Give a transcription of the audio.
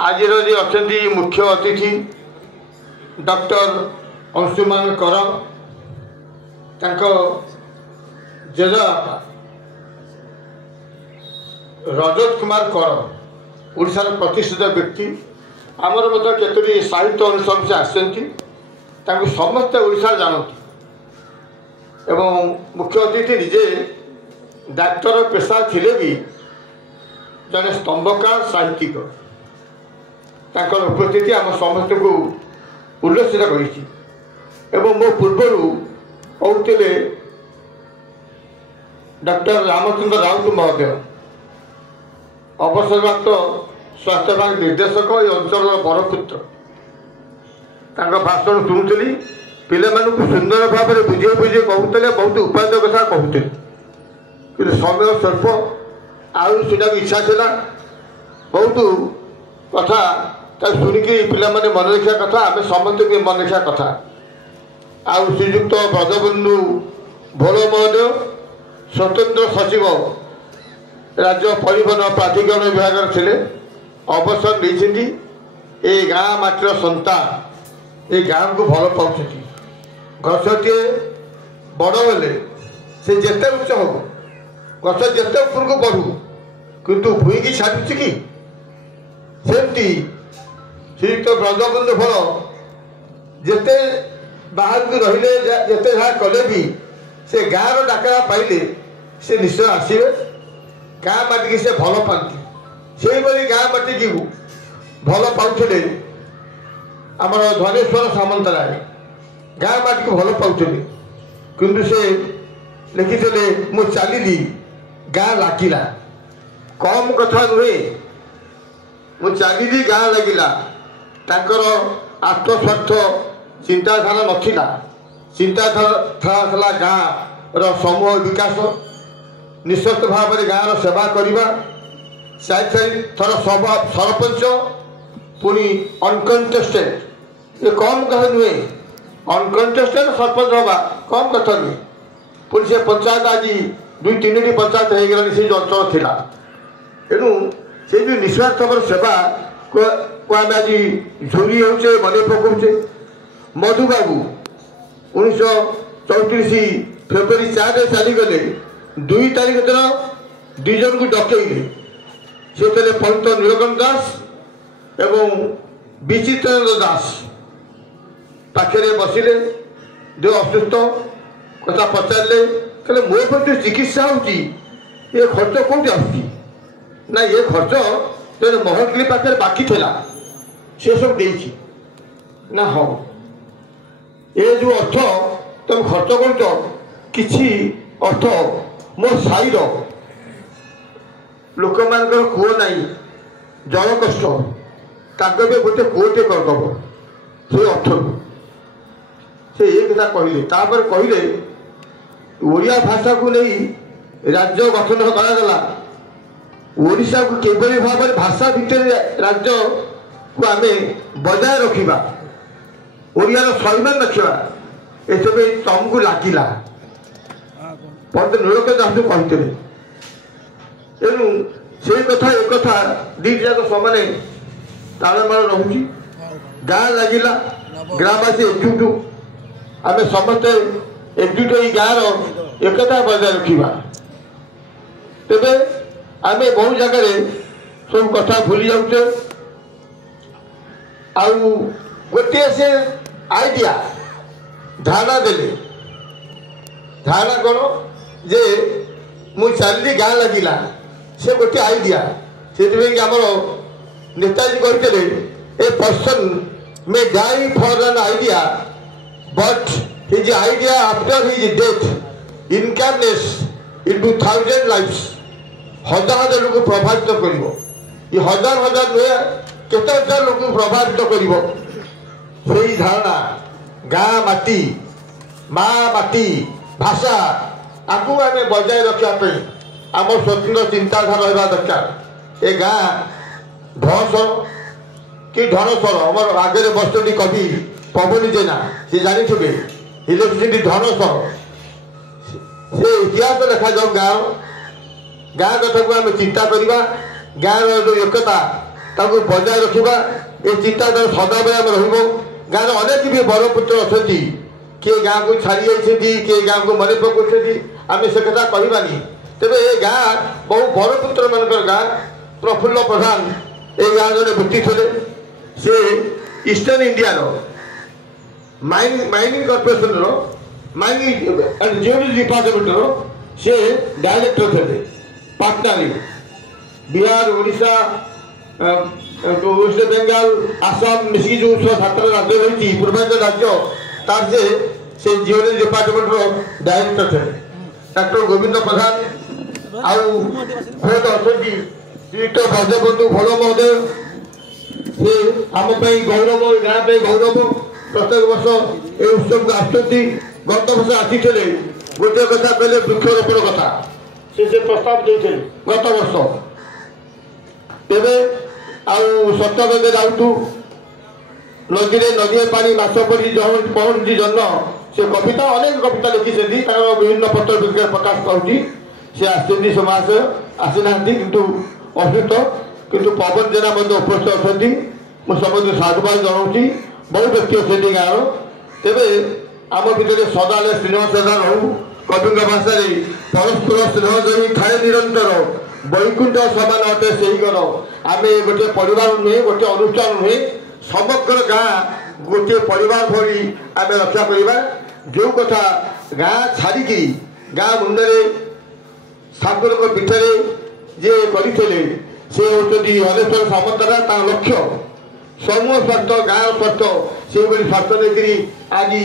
आज जे अच्छा मुख्य अतिथि डॉक्टर अंशुमान कर जेजबापा रजत कुमार कर ओडिशार प्रतिष्ठित व्यक्ति आमर केतोटी साहित्य अनुष्ठान से आसती समस्ते ओडिशा जानती एवं मुख्य अतिथि निजे डाक्तर पेशा थिले भी जड़े स्तंभकार साहित्यिक उपस्थिति आम समस्त को उल्लसित कर मो पूर्वर कहते डॉक्टर रामचंद्र राउत महोदय अवसरप्राप्त स्वास्थ्य विभाग निर्देशक ये अंचल बड़पुत्र भाषण शुणुली पिला सुंदर भाव में बुझे बुझे कहते बहुत उपाय कथा कहते कि समय स्वल्प आउ इच्छा था बहुत कथा शुणिकी पिला मन रखा कथा आम समस्त भी मन रखा कथा आउ श्रीजुक्त ब्रजबंधु भोल महोदय स्वतंत्र सचिव राज्य परिवहन प्राधिकरण विभाग थे अवसर नहीं ये गाँ माटीर सन्तान ये गाँ को भल पाँच गछटे बड़ हेले से जिते उच्च हो गछ जिते ऊपर को बढ़ू किंतु भूई की छाड़ुची कि सेमती श्रीयुक्त ब्रजबंधु भल जिते बाहर को रहिले जिते जहाँ कले भी से गाँव डाकरा पाइले से निश्चय आसवे गाँ माटी की से भल पाती से गाँ माटी की भल पाते आमर धनेश्वर सामंतराय गाँ माटी को भल पाते किंतु से लिखिले मु चली गाँ लागिला कम कथा नुहे मु चली गाँ लगिला आत्मस्वार्थ चिंताधारा नथिला चिंताधारा गाँ समूह विकास निस्वार्थ भाव में गाँव सेवा करवा चारि थर सरपंच पुणी अनकंटेस्टेड ये कम कथा नुहे अनकंटेस्टेड सरपंच हवा कम कथा नुहे पुणी से पंचायत आज 2-3 पंचायत हो गला से अंचल थिला तेणु से जो निस्वार्थ सेवा को आम आज झुरी होचे मन पकाउे मधुबाबू 1934 फेब्रुआरी 4 चलीगले 2 तारीख दिन 2 जन को डकईले से थे पंडित नीलकंठ दास एवं विचित्रेन्द्र दास पाखे बसिले देह असुस्थ कथा पचारे कहले मो प्रति चिकित्सा होती ये खर्च कौटी आसुची ना ये खर्च जो महलगिरी पाखे बाकी था से सब देती ना हाँ ये जो अर्थ तुम खर्च कर किसी अर्थ मो साईर लोक मान कूह ना जल कष्ट भी गोटे कूटे करदेव से अर्थ से ये कथा कहले तापर कहले ओडिया भाषा को नहीं राज्य गठन करागला ओडिशा को किभली भाव में भाषा भितर राज्य को आम बजाय रखा ओडियार स्वाभिमान रखा ये सब तुमको लगिला पंडित नीलकंठ दास कहते तेणु से कथा एक कथा दीट जाक समाने तालमाल रोचे गाँ लगिला ग्रामवासी एकजुट आम समस्ते एकजुट हो गाँव एकता बजाय रखा तेरे आम बहु जगह सब कथा भूली जाऊे आउ गोटे से आइडिया धारणा देले धारणा कौन जे मु चली गाँ लगिला से गोटे आइडिया से आमर नेताजी कहते a person may die for an idea but his idea after his death incarnates into 1000 lifes हजार हजार लोग प्रभावित कर हजार हजार नुहे केते हजार लोग प्रभावित कर धारणा गाँ माटी माँ माटी भाषा आपको आम बजाय रखापी आम स्वतंत्र चिंताधारा रहा दरकार ए गाँ धनसर कि धनसर आमर आगे बसती कवि पवनी जेना सी जानी इलेक्ट्रिसिटी धनसर से इतिहास देखा जाऊ गाँव गाँ कथा को आम चिंता करवा गाँव जो एकता ତାକୁ ବଜାୟ ରଖିବା ଏ ଚିନ୍ତାଧାରା ସଦାବେଳେ ଆମେ ରହିବ। ଗାଁରେ ଅନେକ ବି ବଡ଼ ପୁତ୍ର ଅଛନ୍ତି, କିଏ ଗାଁକୁ ଛାଡ଼ି ଯାଇଛନ୍ତି, କିଏ ଗାଁକୁ ମନେ ପକାଉଛନ୍ତି, ଆମେ ସେ କଥା କହିବାନି। ତେବେ ଏ ଗାଁ ବହୁ ବଡ଼ ପୁତ୍ରମାନଙ୍କର ଗାଁ। ପ୍ରଫୁଲ୍ଲ ପ୍ରଧାନ ଏ ଗାଁ ଜଣେ ବ୍ୟକ୍ତି ଥିଲେ। ସେ ଇଷ୍ଟର୍ଣ୍ଣ ଇଣ୍ଡିଆର ମାଇନିଂ କର୍ପୋରେସନର ମାଇନିଂ ଆଣ୍ଡ ଜିଓଲୋଜି ଡିପାର୍ଟମେଣ୍ଟର ସେ ଡାଇରେକ୍ଟର ଥିଲେ। ପାଟନାରେ ବିହାର, ଓଡ଼ିଶା, ୱେଷ୍ଟ ବେଙ୍ଗାଲ, ଆସାମ ମିଶିକି ଯେଉଁ 6-7ଟା ରାଜ୍ୟ ରହିଛି, ପୂର୍ବାଞ୍ଚଳ ରାଜ୍ୟ, ତାର ସେ ଜିଓଲୋଜି ଡିପାର୍ଟମେଣ୍ଟର ଡାଇରେକ୍ଟର ଥିଲେ ଡକ୍ଟର ଗୋବିନ୍ଦ ପ୍ରଧାନ। ଆଉ ବହୁତ ଅଛନ୍ତି ଶ୍ରୀଯୁକ୍ତ ବ୍ରଜବନ୍ଧୁ ଭଲ ମହୋଦୟ। ସେ ଆମ ପାଇଁ ଗୌରବ, ଏ ଗାଁ ପାଇଁ ଗୌରବ। ପ୍ରତ୍ୟେକ ବର୍ଷ ଏ ଉତ୍ସବକୁ ଆସୁଛନ୍ତି। ଗତ ବର୍ଷ ଆସିଥିଲେ, ଗୋଟିଏ କଥା କହିଲେ ବୃକ୍ଷରୋପଣ କଥା ସେ ପ୍ରସ୍ତାବ ଦେଇଥିଲେ ଗତ ବର୍ଷ। ତେବେ ଆଉ ସତ୍ୟବେଦେ ରାଉତ ନଦୀରେ ପାଣି ମାଛ ପଡ଼ି ପହଞ୍ଚୁଛି ଜହ୍ନ, ସେ କବିତା ଅନେକ କବିତା ଲେଖିଛନ୍ତି, ତାଙ୍କର ବିଭିନ୍ନ ପତ୍ର ପ୍ରକାଶ ପାଉଛି। ସେ ଆସିଛନ୍ତି ସମାଜ ଆସିନାହାନ୍ତି କିନ୍ତୁ ଅସୁସ୍ଥ, କିନ୍ତୁ ପବନ ଜେନା ମଧ୍ୟ ଉପସ୍ଥିତ ଅଛନ୍ତି। ମୁଁ ସମସ୍ତଙ୍କୁ ସାଧୁବାଦ ଜଣାଉଛି। ବହୁ ବ୍ୟକ୍ତି ଅଛନ୍ତି ଗାଁର। ତେବେ ଆମ ଭିତରେ ସଦାବେଳେ ସ୍ନେହ ଶ୍ରଦ୍ଧା ରହୁ। କବିଙ୍କ ଭାଷାରେ ପରସ୍ପର ସ୍ନେହ ଧରି ଥାଏ ନିରନ୍ତର, ବୈକୁଣ୍ଠ ସମାନ ଅଟେ ସେହି ଘର। ଆମେ ଗୋଟିଏ ପରିବାର ନୁହେଁ, ଗୋଟିଏ ଅନୁଷ୍ଠାନ ନୁହେଁ, ସମଗ୍ର ଗାଁ ଗୋଟିଏ ପରିବାର ଭଳି ଆମେ ରକ୍ଷା କରିବା। ଯେଉଁ କଥା ଗାଁ ଛାଡ଼ିକି ଗାଁ ମୁଣ୍ଡରେ ଠାକୁରଙ୍କ ପୀଠରେ ଯିଏ କରିଥିଲେ ସେ ହେଉଛନ୍ତି ହରେଶ୍ୱର ସାମନ୍ତରାୟ। ତାଙ୍କ ଲକ୍ଷ୍ୟ ସମୂହ ସ୍ୱାର୍ଥ, ଗାଁର ସ୍ୱାର୍ଥ, ସେହିଭଳି ସ୍ୱାର୍ଥ ନେଇକରି ଆଜି